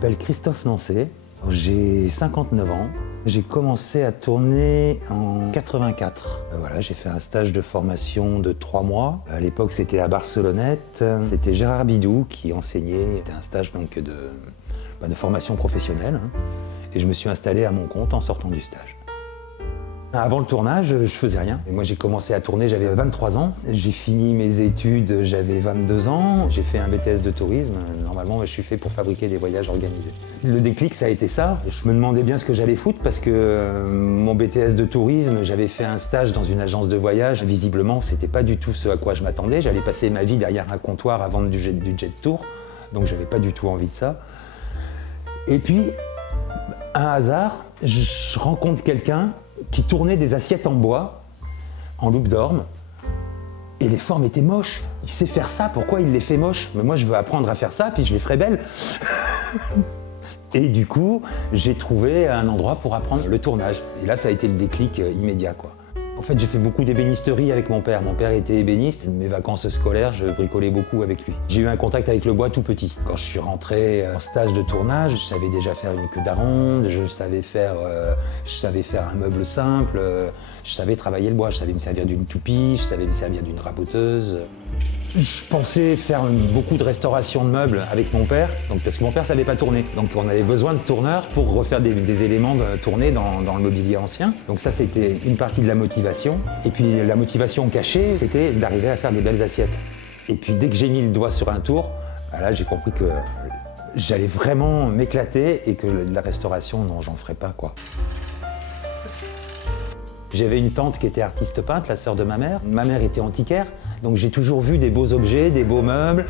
m'appelle Christophe Nancé, j'ai 59 ans. J'ai commencé à tourner en 84. Voilà, j'ai fait un stage de formation de 3 mois. À l'époque, c'était à Barcelonnette. C'était Gérard Bidou qui enseignait. C'était un stage donc, de formation professionnelle. Et je me suis installé à mon compte en sortant du stage. Avant le tournage, je faisais rien. Et moi, j'ai commencé à tourner, j'avais 23 ans. J'ai fini mes études, j'avais 22 ans. J'ai fait un BTS de tourisme. Normalement, je suis fait pour fabriquer des voyages organisés. Le déclic, ça a été ça. Je me demandais bien ce que j'allais foutre parce que mon BTS de tourisme, j'avais fait un stage dans une agence de voyage. Visiblement, c'était pas du tout ce à quoi je m'attendais. J'allais passer ma vie derrière un comptoir à vendre du jet tour. Donc, j'avais pas du tout envie de ça. Et puis, un hasard, je rencontre quelqu'un qui tournait des assiettes en bois, en loupe d'orme, et les formes étaient moches. Il sait faire ça, pourquoi il les fait moches? Mais moi, je veux apprendre à faire ça, puis je les ferai belles. Et du coup, j'ai trouvé un endroit pour apprendre le tournage. Et là, ça a été le déclic immédiat, quoi. En fait, j'ai fait beaucoup d'ébénisterie avec mon père. Mon père était ébéniste. Mes vacances scolaires, je bricolais beaucoup avec lui. J'ai eu un contact avec le bois tout petit. Quand je suis rentré en stage de tournage, je savais déjà faire une queue d'aronde, je savais faire un meuble simple, je savais travailler le bois, je savais me servir d'une toupie, je savais me servir d'une raboteuse. Je pensais faire beaucoup de restauration de meubles avec mon père, parce que mon père ne savait pas tourner. Donc on avait besoin de tourneurs pour refaire des éléments tournés dans le mobilier ancien. Donc ça, c'était une partie de la motivation. Et puis la motivation cachée, c'était d'arriver à faire des belles assiettes. Et puis dès que j'ai mis le doigt sur un tour, là j'ai compris que j'allais vraiment m'éclater et que la restauration, non, j'en ferais pas, quoi. J'avais une tante qui était artiste peintre, la sœur de ma mère. Ma mère était antiquaire, donc j'ai toujours vu des beaux objets, des beaux meubles,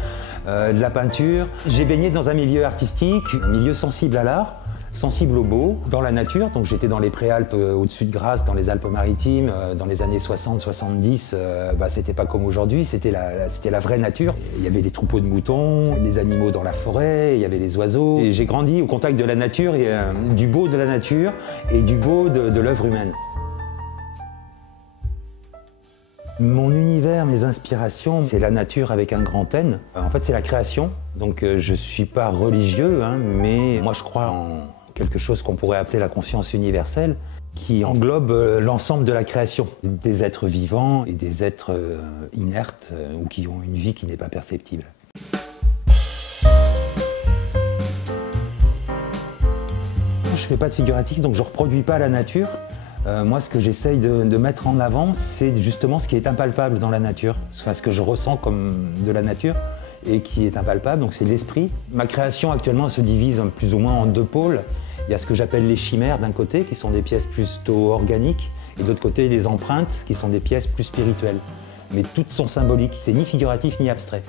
de la peinture. J'ai baigné dans un milieu artistique, un milieu sensible à l'art, sensible au beau, dans la nature. Donc j'étais dans les Préalpes au-dessus de Grasse, dans les Alpes-Maritimes, dans les années 60-70. C'était pas comme aujourd'hui, c'était la vraie nature. Il y avait les troupeaux de moutons, les animaux dans la forêt, il y avait les oiseaux. Et j'ai grandi au contact de la nature, et, du beau de la nature et du beau de l'œuvre humaine. Mon univers, mes inspirations, c'est la nature avec un grand N. En fait, c'est la création. Donc, je ne suis pas religieux, mais moi, je crois en quelque chose qu'on pourrait appeler la conscience universelle, qui englobe l'ensemble de la création. Des êtres vivants et des êtres inertes ou qui ont une vie qui n'est pas perceptible. Je ne fais pas de figuratif, donc je ne reproduis pas la nature. Moi, ce que j'essaye de mettre en avant, c'est justement ce qui est impalpable dans la nature. Enfin, ce que je ressens comme de la nature et qui est impalpable, donc c'est l'esprit. Ma création actuellement se divise plus ou moins en 2 pôles. Il y a ce que j'appelle les chimères d'un côté, qui sont des pièces plutôt organiques, et de l'autre côté, les empreintes, qui sont des pièces plus spirituelles. Mais toutes sont symboliques, c'est ni figuratif ni abstrait.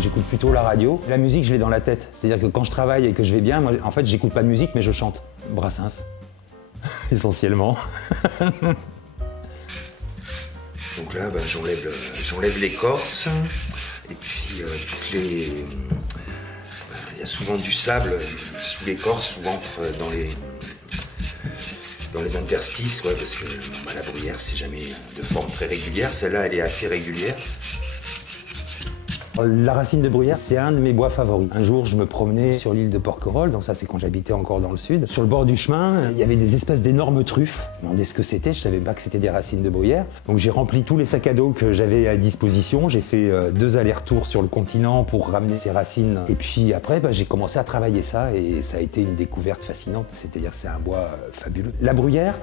J'écoute plutôt la radio. La musique, je l'ai dans la tête. C'est-à-dire que quand je travaille et que je vais bien, moi, en fait, j'écoute pas de musique, mais je chante. Brassens, essentiellement. Donc là, j'enlève l'écorce. Et puis, il y a souvent du sable sous l'écorce, souvent dans les interstices, parce que la bruyère, c'est jamais de forme très régulière. Celle-là, elle est assez régulière. La racine de bruyère, c'est un de mes bois favoris. Un jour, je me promenais sur l'île de Porquerolles, donc ça c'est quand j'habitais encore dans le sud. Sur le bord du chemin, il y avait des espèces d'énormes truffes. Je me demandais ce que c'était, je savais pas que c'était des racines de bruyère. Donc j'ai rempli tous les sacs à dos que j'avais à disposition. J'ai fait 2 allers-retours sur le continent pour ramener ces racines. Et puis après, j'ai commencé à travailler ça et ça a été une découverte fascinante. C'est-à-dire c'est un bois fabuleux. La bruyère,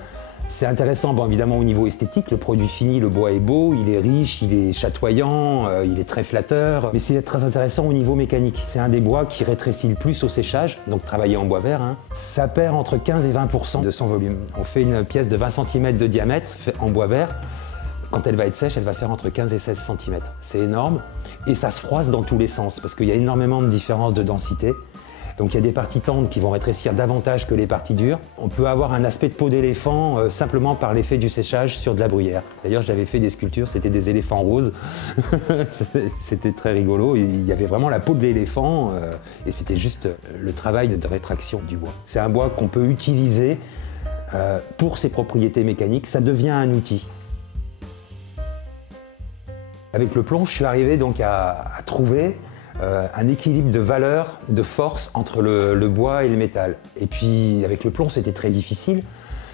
c'est intéressant, évidemment, au niveau esthétique. Le produit fini, le bois est beau, il est riche, il est chatoyant, il est très flatteur. Mais c'est très intéressant au niveau mécanique. C'est un des bois qui rétrécit le plus au séchage, donc travailler en bois vert. Ça perd entre 15 et 20% de son volume. On fait une pièce de 20 cm de diamètre en bois vert. Quand elle va être sèche, elle va faire entre 15 et 16 cm. C'est énorme et ça se froisse dans tous les sens parce qu'il y a énormément de différences de densité. Donc il y a des parties tendres qui vont rétrécir davantage que les parties dures. On peut avoir un aspect de peau d'éléphant simplement par l'effet du séchage sur de la bruyère. D'ailleurs, j'avais fait des sculptures, c'était des éléphants roses. C'était très rigolo. Il y avait vraiment la peau de l'éléphant et c'était juste le travail de rétraction du bois. C'est un bois qu'on peut utiliser pour ses propriétés mécaniques. Ça devient un outil. Avec le plomb, je suis arrivé donc à trouver un équilibre de valeur, de force entre le bois et le métal. Et puis avec le plomb, c'était très difficile.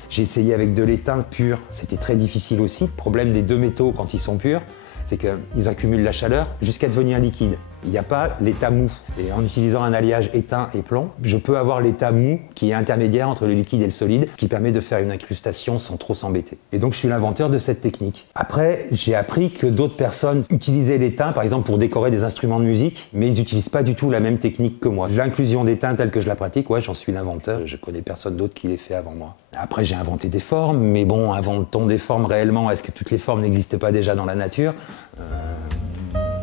J'ai essayé avec de l'étain pur, c'était très difficile aussi. Le problème des deux métaux quand ils sont purs, c'est qu'ils accumulent la chaleur jusqu'à devenir liquide. Il n'y a pas l'état mou. Et en utilisant un alliage étain et plomb, je peux avoir l'état mou qui est intermédiaire entre le liquide et le solide, qui permet de faire une incrustation sans trop s'embêter. Et donc je suis l'inventeur de cette technique. Après, j'ai appris que d'autres personnes utilisaient l'étain, par exemple pour décorer des instruments de musique, mais ils n'utilisent pas du tout la même technique que moi. L'inclusion d'étain telle que je la pratique, ouais, j'en suis l'inventeur. Je connais personne d'autre qui l'ait fait avant moi. Après, j'ai inventé des formes, mais bon, inventons des formes réellement. Est-ce que toutes les formes n'existent pas déjà dans la nature?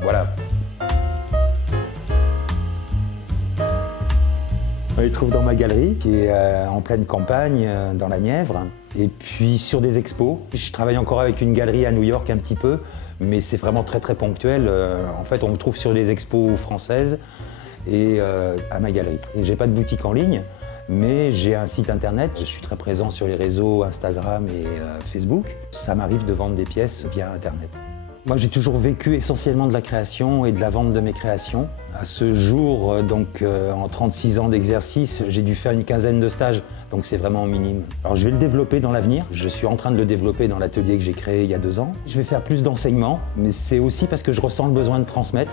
Voilà. On les trouve dans ma galerie, qui est en pleine campagne, dans la Nièvre. Et puis sur des expos. Je travaille encore avec une galerie à New York un petit peu, mais c'est vraiment très très ponctuel. En fait, on me trouve sur des expos françaises et à ma galerie. J'ai pas de boutique en ligne, mais j'ai un site internet. Je suis très présent sur les réseaux Instagram et Facebook. Ça m'arrive de vendre des pièces via internet. Moi, j'ai toujours vécu essentiellement de la création et de la vente de mes créations. À ce jour, en 36 ans d'exercice, j'ai dû faire une quinzaine de stages, donc c'est vraiment minime. Alors je vais le développer dans l'avenir. Je suis en train de le développer dans l'atelier que j'ai créé il y a 2 ans. Je vais faire plus d'enseignement, mais c'est aussi parce que je ressens le besoin de transmettre.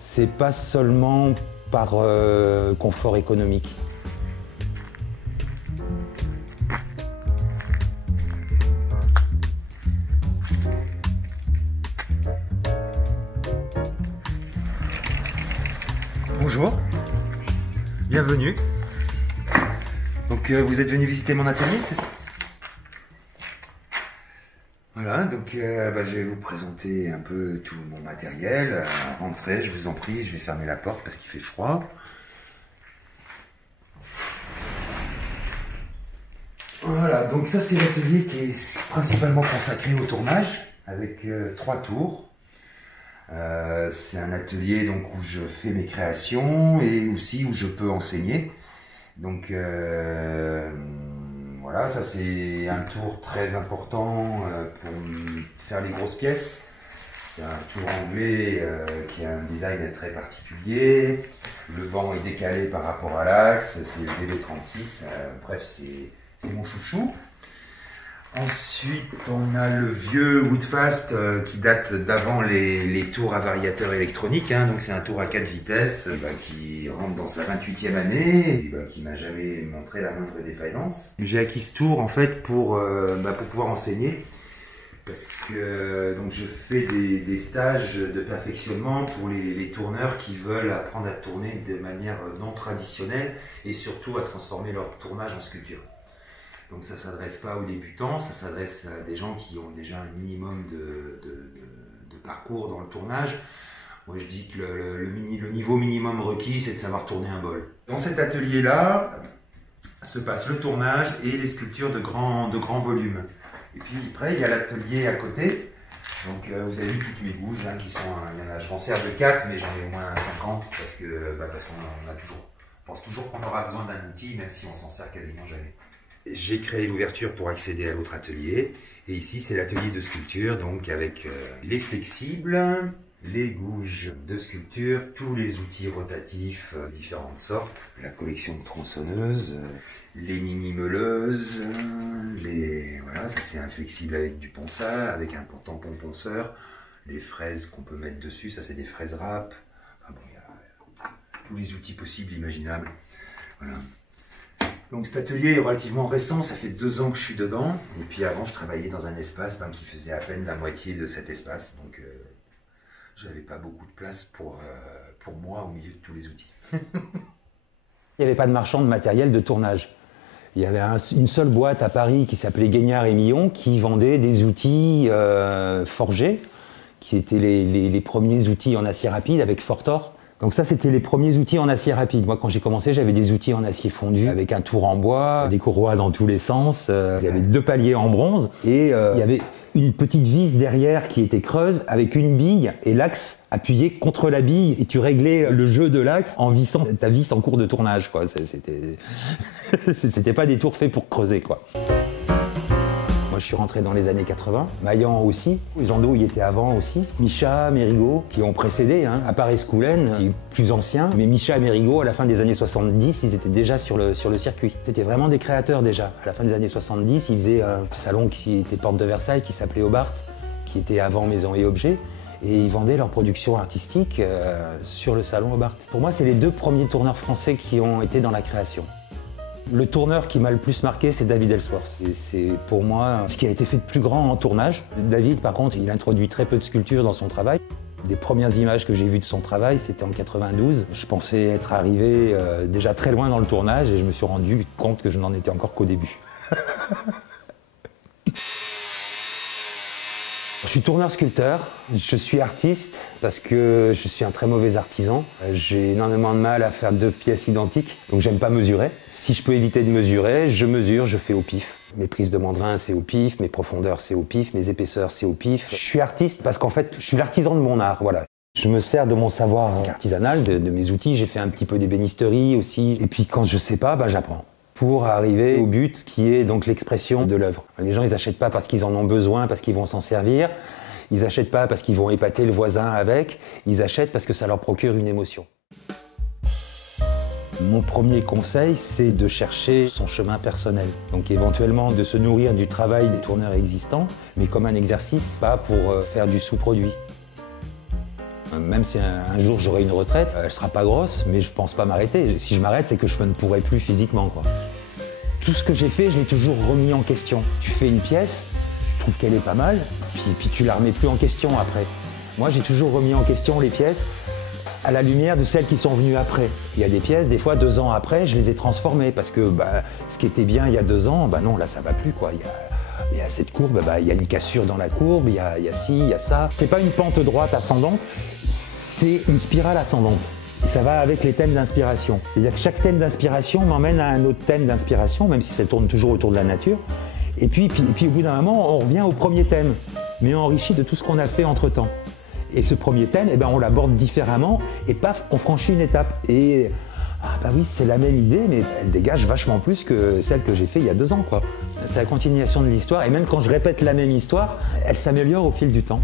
C'est pas seulement par confort économique. Bonjour, bienvenue. Donc vous êtes venu visiter mon atelier, c'est ça? Voilà, donc je vais vous présenter un peu tout mon matériel. Rentrez, je vous en prie, je vais fermer la porte parce qu'il fait froid. Voilà, donc ça c'est l'atelier qui est principalement consacré au tournage, avec 3 tours. C'est un atelier donc, où je fais mes créations et aussi où je peux enseigner. Donc voilà, ça c'est un tour très important pour faire les grosses pièces. C'est un tour anglais qui a un design très particulier. Le banc est décalé par rapport à l'axe, c'est le DB36, bref c'est mon chouchou. Ensuite, on a le vieux Woodfast qui date d'avant les tours à variateur électronique. Hein, donc c'est un tour à 4 vitesses qui rentre dans sa 28e année et qui m'a jamais montré la moindre défaillance. J'ai acquis ce tour en fait pour pouvoir enseigner. Parce que donc je fais des stages de perfectionnement pour les tourneurs qui veulent apprendre à tourner de manière non traditionnelle et surtout à transformer leur tournage en sculpture. Donc ça ne s'adresse pas aux débutants, ça s'adresse à des gens qui ont déjà un minimum de parcours dans le tournage. Moi je dis que le niveau minimum requis, c'est de savoir tourner un bol. Dans cet atelier-là se passe le tournage et les sculptures de grand volume. Et puis après, il y a l'atelier à côté. Donc vous avez vu toutes mes gouges qui sont, je m'en sers de 4, mais j'en ai au moins 50 parce qu'on pense toujours qu'on aura besoin d'un outil, même si on s'en sert quasiment jamais. J'ai créé l'ouverture pour accéder à l'autre atelier. Et ici, c'est l'atelier de sculpture, donc avec les flexibles, les gouges de sculpture, tous les outils rotatifs de différentes sortes, la collection de tronçonneuses, les mini-meuleuses, voilà, ça c'est un flexible avec du ponçage, avec un tampon ponceur, les fraises qu'on peut mettre dessus, ça c'est des fraises râpes, enfin bon, il y a tous les outils possibles, imaginables, voilà. Donc cet atelier est relativement récent, ça fait 2 ans que je suis dedans, et puis avant je travaillais dans un espace qui faisait à peine la moitié de cet espace, donc j'avais pas beaucoup de place pour moi au milieu de tous les outils. Il n'y avait pas de marchand de matériel de tournage. Il y avait une seule boîte à Paris qui s'appelait Guignard et Millon qui vendait des outils forgés, qui étaient les premiers outils en acier rapide avec Fortor. Donc ça, c'était les premiers outils en acier rapide. Moi, quand j'ai commencé, j'avais des outils en acier fondu avec un tour en bois, des courroies dans tous les sens. Il y avait 2 paliers en bronze et il y avait une petite vis derrière qui était creuse avec une bille et l'axe appuyé contre la bille et tu réglais le jeu de l'axe en vissant ta vis en cours de tournage, quoi. C'était pas des tours faits pour creuser, quoi. Moi, je suis rentré dans les années 80. Maillan aussi. Jandot y était avant aussi. Micha, Mérigot, qui ont précédé, hein. À part Escoulen, qui est plus ancien. Mais Micha et Mérigot, à la fin des années 70, ils étaient déjà sur le circuit. C'était vraiment des créateurs déjà. À la fin des années 70, ils faisaient un salon qui était Porte de Versailles, qui s'appelait Hobart, qui était avant Maison et Objets. Et ils vendaient leur production artistique sur le salon Hobart. Pour moi, c'est les deux premiers tourneurs français qui ont été dans la création. Le tourneur qui m'a le plus marqué, c'est David Ellsworth. C'est pour moi ce qui a été fait de plus grand en tournage. David, par contre, il introduit très peu de sculpture dans son travail. Les premières images que j'ai vues de son travail, c'était en 92. Je pensais être arrivé déjà très loin dans le tournage et je me suis rendu compte que je n'en étais encore qu'au début. Je suis tourneur-sculpteur, je suis artiste parce que je suis un très mauvais artisan. J'ai énormément de mal à faire deux pièces identiques, donc j'aime pas mesurer. Si je peux éviter de mesurer, je mesure, je fais au pif. Mes prises de mandrin, c'est au pif, mes profondeurs, c'est au pif, mes épaisseurs, c'est au pif. Je suis artiste parce qu'en fait, je suis l'artisan de mon art, voilà. Je me sers de mon savoir artisanal, de mes outils. J'ai fait un petit peu d'ébénisterie aussi. Et puis quand je sais pas, j'apprends. Pour arriver au but qui est donc l'expression de l'œuvre. Les gens, ils n'achètent pas parce qu'ils en ont besoin, parce qu'ils vont s'en servir. Ils n'achètent pas parce qu'ils vont épater le voisin avec. Ils achètent parce que ça leur procure une émotion. Mon premier conseil, c'est de chercher son chemin personnel. Donc éventuellement de se nourrir du travail des tourneurs existants, mais comme un exercice, pas pour faire du sous-produit. Même si un jour j'aurai une retraite, elle sera pas grosse, mais je pense pas m'arrêter. Si je m'arrête, c'est que je ne pourrai plus physiquement, quoi. Tout ce que j'ai fait, je l'ai toujours remis en question. Tu fais une pièce, tu trouves qu'elle est pas mal, puis tu la remets plus en question après. Moi, j'ai toujours remis en question les pièces à la lumière de celles qui sont venues après. Il y a des pièces, des fois 2 ans après, je les ai transformées parce que ce qui était bien il y a 2 ans, non, là ça va plus, quoi. Il y a cette courbe, il y a une cassure dans la courbe, il y a ci, il y a ça. C'est pas une pente droite ascendante, c'est une spirale ascendante. Et ça va avec les thèmes d'inspiration. C'est-à-dire que chaque thème d'inspiration m'emmène à un autre thème d'inspiration, même si ça tourne toujours autour de la nature. Et puis au bout d'un moment, on revient au premier thème, mais enrichi de tout ce qu'on a fait entre-temps. Et ce premier thème, on l'aborde différemment, et paf, on franchit une étape. Et oui, c'est la même idée, mais elle dégage vachement plus que celle que j'ai fait il y a 2 ans, quoi. C'est la continuation de l'histoire, et même quand je répète la même histoire, elle s'améliore au fil du temps.